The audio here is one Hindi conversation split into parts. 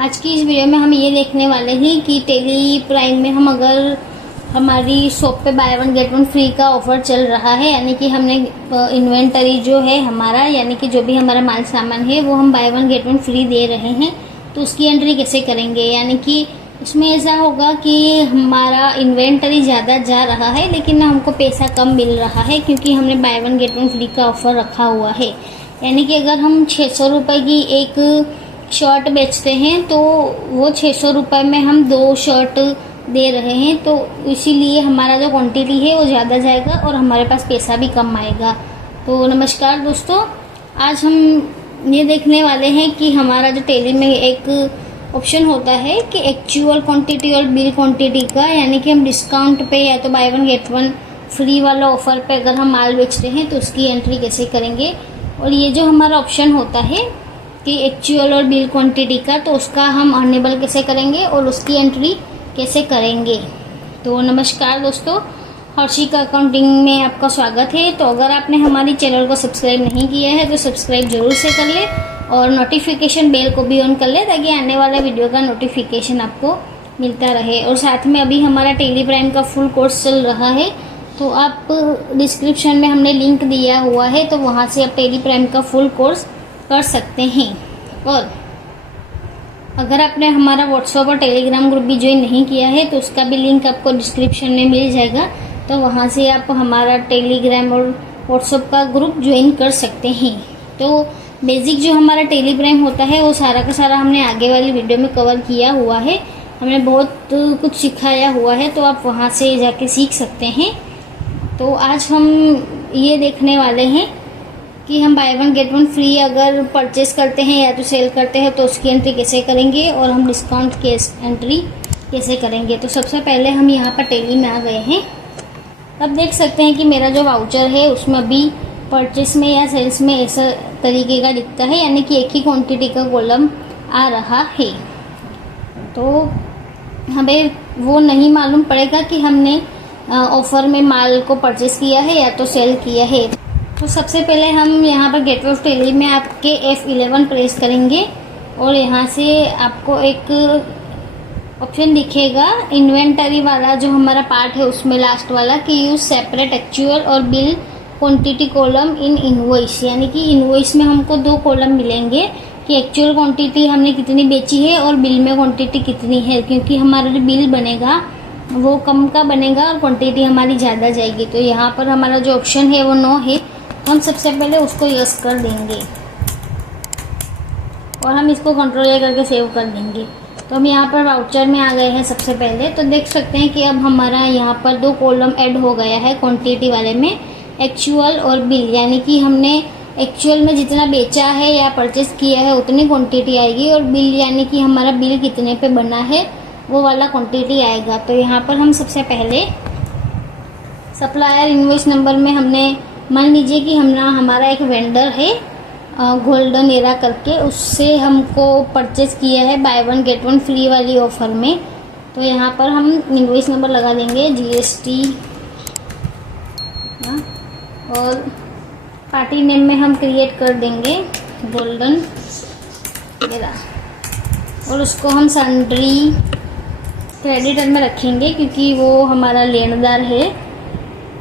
आज की इस वीडियो में हम ये देखने वाले हैं कि टेली प्राइम में हम अगर हमारी शॉप पे bye one get one free का ऑफर चल रहा है, यानी कि हमने इन्वेंटरी जो है हमारा, यानी कि जो भी हमारा माल सामान है वो हम buy one get one free दे रहे हैं, तो उसकी एंट्री कैसे करेंगे। यानी कि उसमें ऐसा होगा कि हमारा इन्वेंटरी ज़्यादा जा रहा है लेकिन हमको पैसा कम मिल रहा है क्योंकि हमने bye one get one free का ऑफर रखा हुआ है। यानी कि अगर हम 600 रुपये की एक शर्ट बेचते हैं तो वो 600 रुपये में हम 2 शर्ट दे रहे हैं, तो इसीलिए हमारा जो क्वांटिटी है वो ज़्यादा जाएगा और हमारे पास पैसा भी कम आएगा। तो नमस्कार दोस्तों, आज हम ये देखने वाले हैं कि हमारा जो टेली में एक ऑप्शन होता है कि एक्चुअल क्वांटिटी और बिल क्वांटिटी का, यानी कि हम डिस्काउंट पे या तो bye one get one free वाला ऑफर पे अगर हम माल बेचते हैं तो उसकी एंट्री कैसे करेंगे। और ये जो हमारा ऑप्शन होता है कि एक्चुअल और बिल क्वांटिटी का, तो उसका हम अर्नेबल कैसे करेंगे और उसकी एंट्री कैसे करेंगे। तो नमस्कार दोस्तों, हर्षी का अकाउंटिंग में आपका स्वागत है। तो अगर आपने हमारी चैनल को सब्सक्राइब नहीं किया है तो सब्सक्राइब जरूर से कर ले और नोटिफिकेशन बेल को भी ऑन कर ले ताकि आने वाला वीडियो का नोटिफिकेशन आपको मिलता रहे। और साथ में अभी हमारा टेली प्राइम का फुल कोर्स चल रहा है, तो आप डिस्क्रिप्शन में हमने लिंक दिया हुआ है, तो वहाँ से आप टेली प्राइम का फुल कोर्स कर सकते हैं। और अगर आपने हमारा व्हाट्सएप और टेलीग्राम ग्रुप भी ज्वाइन नहीं किया है तो उसका भी लिंक आपको डिस्क्रिप्शन में मिल जाएगा, तो वहाँ से आप हमारा टेलीग्राम और व्हाट्सएप का ग्रुप ज्वाइन कर सकते हैं। तो बेसिक जो हमारा टेली प्राइम होता है वो सारा का सारा हमने आगे वाली वीडियो में कवर किया हुआ है, हमने बहुत कुछ सिखाया हुआ है, तो आप वहाँ से जाके सीख सकते हैं। तो आज हम ये देखने वाले हैं कि हम buy one get one free अगर परचेस करते हैं या तो सेल करते हैं तो उसकी एंट्री कैसे करेंगे और हम डिस्काउंट की एंट्री कैसे करेंगे। तो सबसे पहले हम यहाँ पर टेली में आ गए हैं। अब देख सकते हैं कि मेरा जो वाउचर है उसमें अभी परचेस में या सेल्स में ऐसा तरीके का दिखता है, यानी कि एक ही क्वांटिटी का कॉलम आ रहा है। तो हमें वो नहीं मालूम पड़ेगा कि हमने ऑफर में माल को परचेस किया है या तो सेल किया है। तो सबसे पहले हम यहाँ पर गेटवे ऑफ टेली में आपके F11 प्रेस करेंगे और यहाँ से आपको एक ऑप्शन दिखेगा इन्वेंटरी वाला, जो हमारा पार्ट है उसमें लास्ट वाला कि यूज सेपरेट एक्चुअल और bill quantity column in invoice. यानी कि इनवॉइस में हमको 2 कॉलम मिलेंगे कि एक्चुअल क्वांटिटी हमने कितनी बेची है और बिल में क्वांटिटी कितनी है, क्योंकि हमारा जो बिल बनेगा वो कम का बनेगा और क्वांटिटी हमारी ज़्यादा जाएगी। तो यहाँ पर हमारा जो ऑप्शन है वो 9 है, हम सबसे पहले उसको यस कर देंगे और हम इसको कंट्रोल करके सेव कर देंगे। तो हम यहाँ पर वाउचर में आ गए हैं सबसे पहले। तो देख सकते हैं कि अब हमारा यहाँ पर 2 कॉलम ऐड हो गया है क्वांटिटी वाले में, एक्चुअल और बिल। यानी कि हमने एक्चुअल में जितना बेचा है या परचेस किया है उतनी क्वांटिटी आएगी और बिल यानी कि हमारा बिल कितने पे बना है वो वाला क्वांटिटी आएगा। तो यहाँ पर हम सबसे पहले सप्लायर इनवॉइस नंबर में हमने, मान लीजिए कि हमारा एक वेंडर है गोल्डन एरा करके, उससे हमको परचेस किया है bye one get one free वाली ऑफर में। तो यहाँ पर हम इनवॉइस नंबर लगा देंगे GST और पार्टी नेम में हम क्रिएट कर देंगे गोल्डन एरा और उसको हम सन्ड्री क्रेडिटर में रखेंगे क्योंकि वो हमारा लेनदार है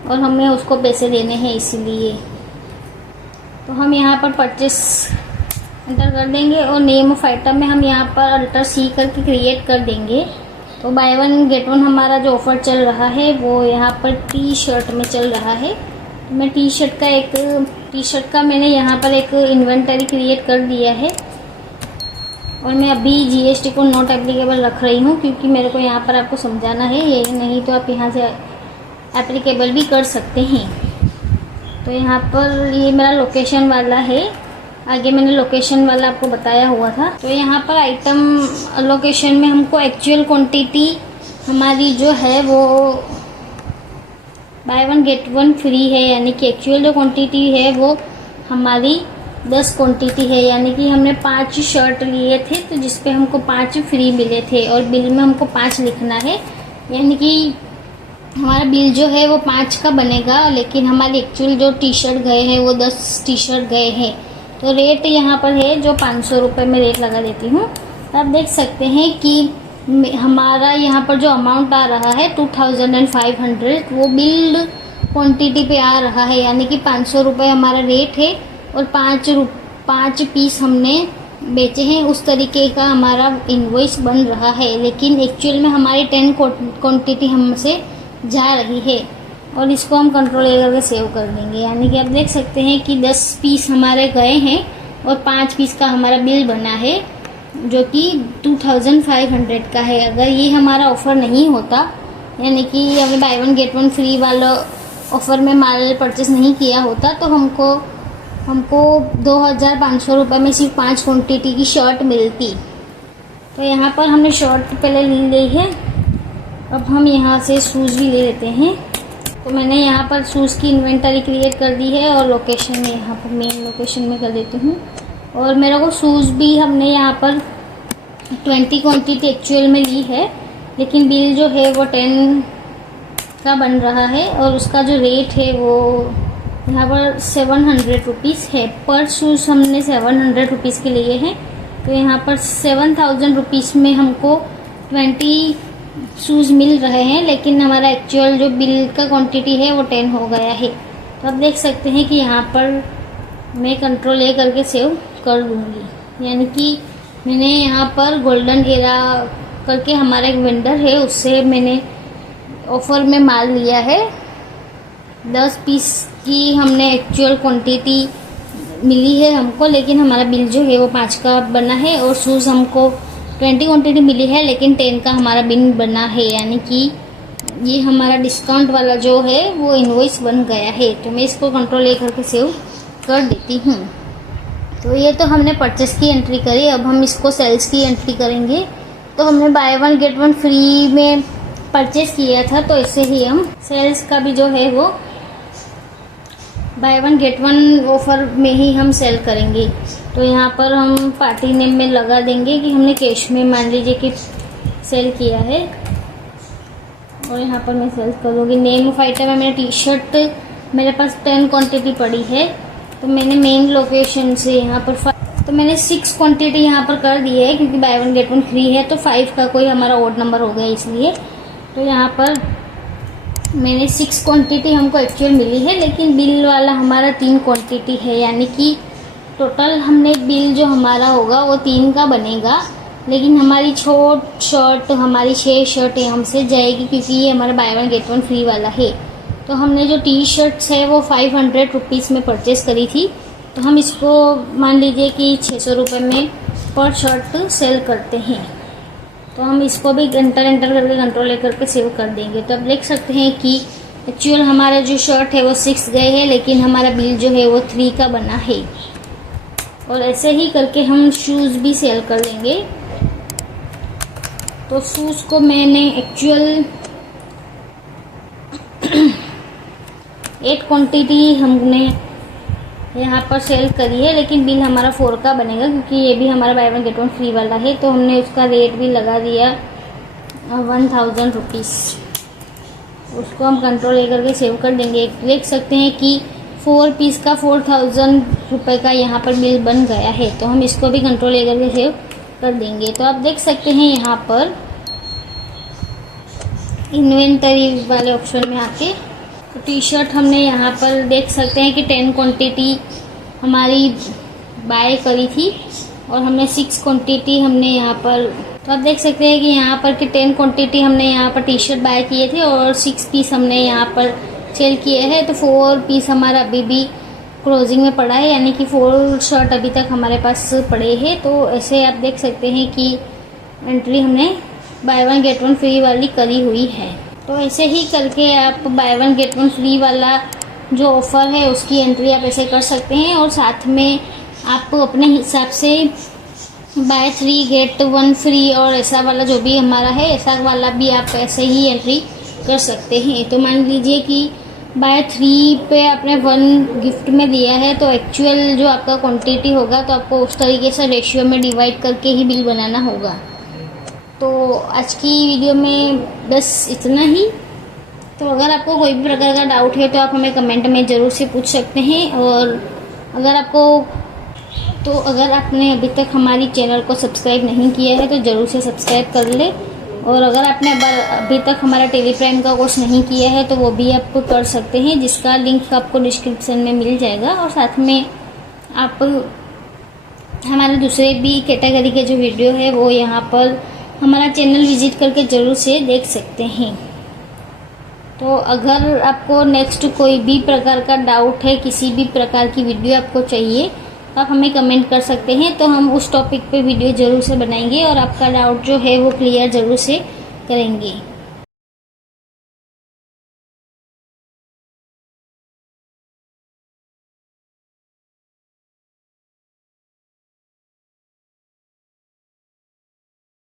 और हमें उसको पैसे देने हैं इसीलिए। तो हम यहाँ पर परचेस एंटर कर देंगे और नेम ऑफ आइटम में हम यहाँ पर अल्टर C करके क्रिएट कर देंगे। तो बाय वन गेट वन हमारा जो ऑफ़र चल रहा है वो यहाँ पर टी शर्ट में चल रहा है। तो मैं टी शर्ट का मैंने यहाँ पर एक इन्वेंटरी क्रिएट कर दिया है और मैं अभी GST को नॉट एप्लीकेबल रख रही हूँ क्योंकि मेरे को यहाँ पर आपको समझाना है, ये नहीं तो आप यहाँ से एप्लीकेबल भी कर सकते हैं। तो यहाँ पर ये मेरा लोकेशन वाला है, आगे मैंने लोकेशन वाला आपको बताया हुआ था। तो यहाँ पर आइटम लोकेशन में हमको एक्चुअल क्वांटिटी हमारी जो है वो bye one get one free है, यानी कि एक्चुअल जो क्वांटिटी है वो हमारी 10 क्वांटिटी है। यानी कि हमने 5 शर्ट लिए थे तो जिसपे हमको 5 फ्री मिले थे और बिल में हमको 5 लिखना है, यानी कि हमारा बिल जो है वो 5 का बनेगा, लेकिन हमारी एक्चुअल जो टी शर्ट गए हैं वो 10 टी शर्ट गए हैं। तो रेट यहाँ पर है जो 500 रुपये में रेट लगा देती हूँ आप देख सकते हैं कि हमारा यहाँ पर जो अमाउंट आ रहा है 2500 वो बिल्ड क्वांटिटी पे आ रहा है, यानी कि 500 रुपये हमारा रेट है और 5 पीस हमने बेचे हैं, उस तरीके का हमारा इनवॉइस बन रहा है। लेकिन एक्चुअल में हमारी 10 क्वांटिटी हमसे जा रही है और इसको हम कंट्रोल करके सेव कर देंगे। यानी कि आप देख सकते हैं कि 10 पीस हमारे गए हैं और 5 पीस का हमारा बिल बना है जो कि 2500 का है। अगर ये हमारा ऑफ़र नहीं होता, यानी कि हमें bye one get one free वाला ऑफ़र में माल परचेस नहीं किया होता, तो हमको 2500 रुपये में सिर्फ 5 क्वांटिटी की शर्ट मिलती। तो यहाँ पर हमने शर्ट पहले ली है। अब हम यहाँ से शूज़ भी ले लेते हैं। तो मैंने यहाँ पर शूज़ की इन्वेंटरी क्रिएट कर दी है और लोकेशन में यहाँ पर मेन लोकेशन में कर देती हूँ। और मेरे को शूज़ भी हमने यहाँ पर 20 क्वांटिटी एक्चुअल में ली है, लेकिन बिल जो है वो 10 का बन रहा है और उसका जो रेट है वो यहाँ पर 700 रुपीज़ है। पर शूज़ हमने 700 रुपीज़ के लिए हैं, तो यहाँ पर 7000 रुपीज़ में हमको 20 शूज़ मिल रहे हैं, लेकिन हमारा एक्चुअल जो बिल का क्वांटिटी है वो 10 हो गया है। तो आप देख सकते हैं कि यहाँ पर मैं कंट्रोल ए करके सेव कर दूँगी। यानी कि मैंने यहाँ पर गोल्डन एरा करके हमारा एक वेंडर है, उससे मैंने ऑफ़र में माल लिया है। 10 पीस की हमने एक्चुअल क्वांटिटी मिली है हमको, लेकिन हमारा बिल जो है वो 5 का बना है। और शूज़ हमको 20 क्वांटिटी मिली है, लेकिन 10 का हमारा बिल बना है। यानी कि ये हमारा डिस्काउंट वाला जो है वो इनवॉइस बन गया है। तो मैं इसको कंट्रोल ए करके सेव कर देती हूँ। तो ये तो हमने परचेस की एंट्री करी। अब हम इसको सेल्स की एंट्री करेंगे। तो हमने bye one get one free में परचेस किया था, तो इससे ही हम सेल्स का भी जो है वो bye one get one offer में ही हम सेल करेंगे। तो यहाँ पर हम पार्टी नेम में लगा देंगे कि हमने कैश में मान लीजिए कि सेल किया है, और यहाँ पर मैं सेल करूँगी। नेम ऑफ आइटम है मेरा टी शर्ट, मेरे पास 10 क्वांटिटी पड़ी है, तो मैंने मेन लोकेशन से यहाँ पर तो मैंने 6 क्वांटिटी यहाँ पर कर दी है, क्योंकि bye one get one free है, तो 5 का कोई हमारा ऑड नंबर हो गया इसलिए। तो यहाँ पर मैंने 6 क्वांटिटी हमको एक्चुअल मिली है, लेकिन बिल वाला हमारा 3 क्वांटिटी है। यानी कि टोटल हमने बिल जो हमारा होगा वो 3 का बनेगा, लेकिन हमारी छोट शर्ट हमारी 6 शर्ट हमसे जाएगी, क्योंकि ये हमारा bye one get one free वाला है। तो हमने जो टी शर्ट्स है वो 500 रुपीज़ में परचेस करी थी, तो हम इसको मान लीजिए कि 600 रुपये में पर शर्ट सेल करते हैं। तो हम इसको भी एंटर करके कंट्रोल करके सेव कर देंगे। तो अब देख सकते हैं कि एक्चुअल हमारा जो शर्ट है वो 6 गए हैं, लेकिन हमारा बिल जो है वो 3 का बना है। और ऐसे ही करके हम शूज़ भी सेल कर देंगे। तो शूज़ को मैंने एक्चुअल 8 क्वांटिटी हमने यहाँ पर सेल करी है, लेकिन बिल हमारा 4 का बनेगा, क्योंकि ये भी हमारा bye one get one free वाला है। तो हमने उसका रेट भी लगा दिया 1000 रुपीज़। उसको हम कंट्रोल करके सेव कर देंगे। देख सकते हैं कि 4 पीस का 4000 रुपये का यहाँ पर बिल बन गया है। तो हम इसको भी कंट्रोल करके सेव कर देंगे। तो आप देख सकते हैं यहाँ पर इन्वेंटरी वाले ऑप्शन में आके तो टी शर्ट हमने यहाँ पर देख सकते हैं कि 10 क्वांटिटी हमारी बाय करी थी, और हमने 6 क्वांटिटी हमने यहाँ पर तो आप देख सकते हैं कि यहाँ पर कि 10 क्वांटिटी हमने यहाँ पर टी शर्ट बाय किए थे और 6 पीस हमने यहाँ पर सेल किए हैं। तो 4 पीस हमारा अभी भी क्लोजिंग में पड़ा है, यानी कि 4 शर्ट अभी तक हमारे पास पड़े हैं। तो ऐसे आप देख सकते हैं कि एंट्री हमने bye one get one free वाली करी हुई है। तो ऐसे ही करके आप bye one get one free वाला जो ऑफ़र है उसकी एंट्री आप ऐसे कर सकते हैं, और साथ में आप अपने हिसाब से बाय 3 गेट 1 फ्री और ऐसा वाला जो भी हमारा है ऐसा वाला भी आप ऐसे ही एंट्री कर सकते हैं। तो मान लीजिए कि बाय 3 पे आपने 1 गिफ्ट में दिया है, तो एक्चुअल जो आपका क्वांटिटी होगा तो आपको उस तरीके से रेशियो में डिवाइड करके ही बिल बनाना होगा। तो आज की वीडियो में बस इतना ही। तो अगर आपको कोई भी प्रकार का डाउट है तो आप हमें कमेंट में ज़रूर से पूछ सकते हैं, और अगर आपको तो अगर आपने अभी तक हमारी चैनल को सब्सक्राइब नहीं किया है तो ज़रूर से सब्सक्राइब कर ले, और अगर आपने अभी तक हमारा टेली प्राइम का कोर्स नहीं किया है तो वो भी आप कर सकते हैं, जिसका लिंक आपको डिस्क्रिप्शन में मिल जाएगा। और साथ में आप हमारे दूसरे भी कैटेगरी के जो वीडियो है वो यहाँ पर हमारा चैनल विजिट करके ज़रूर से देख सकते हैं। तो अगर आपको नेक्स्ट कोई भी प्रकार का डाउट है, किसी भी प्रकार की वीडियो आपको चाहिए, तो आप हमें कमेंट कर सकते हैं, तो हम उस टॉपिक पे वीडियो ज़रूर से बनाएंगे और आपका डाउट जो है वो क्लियर ज़रूर से करेंगे।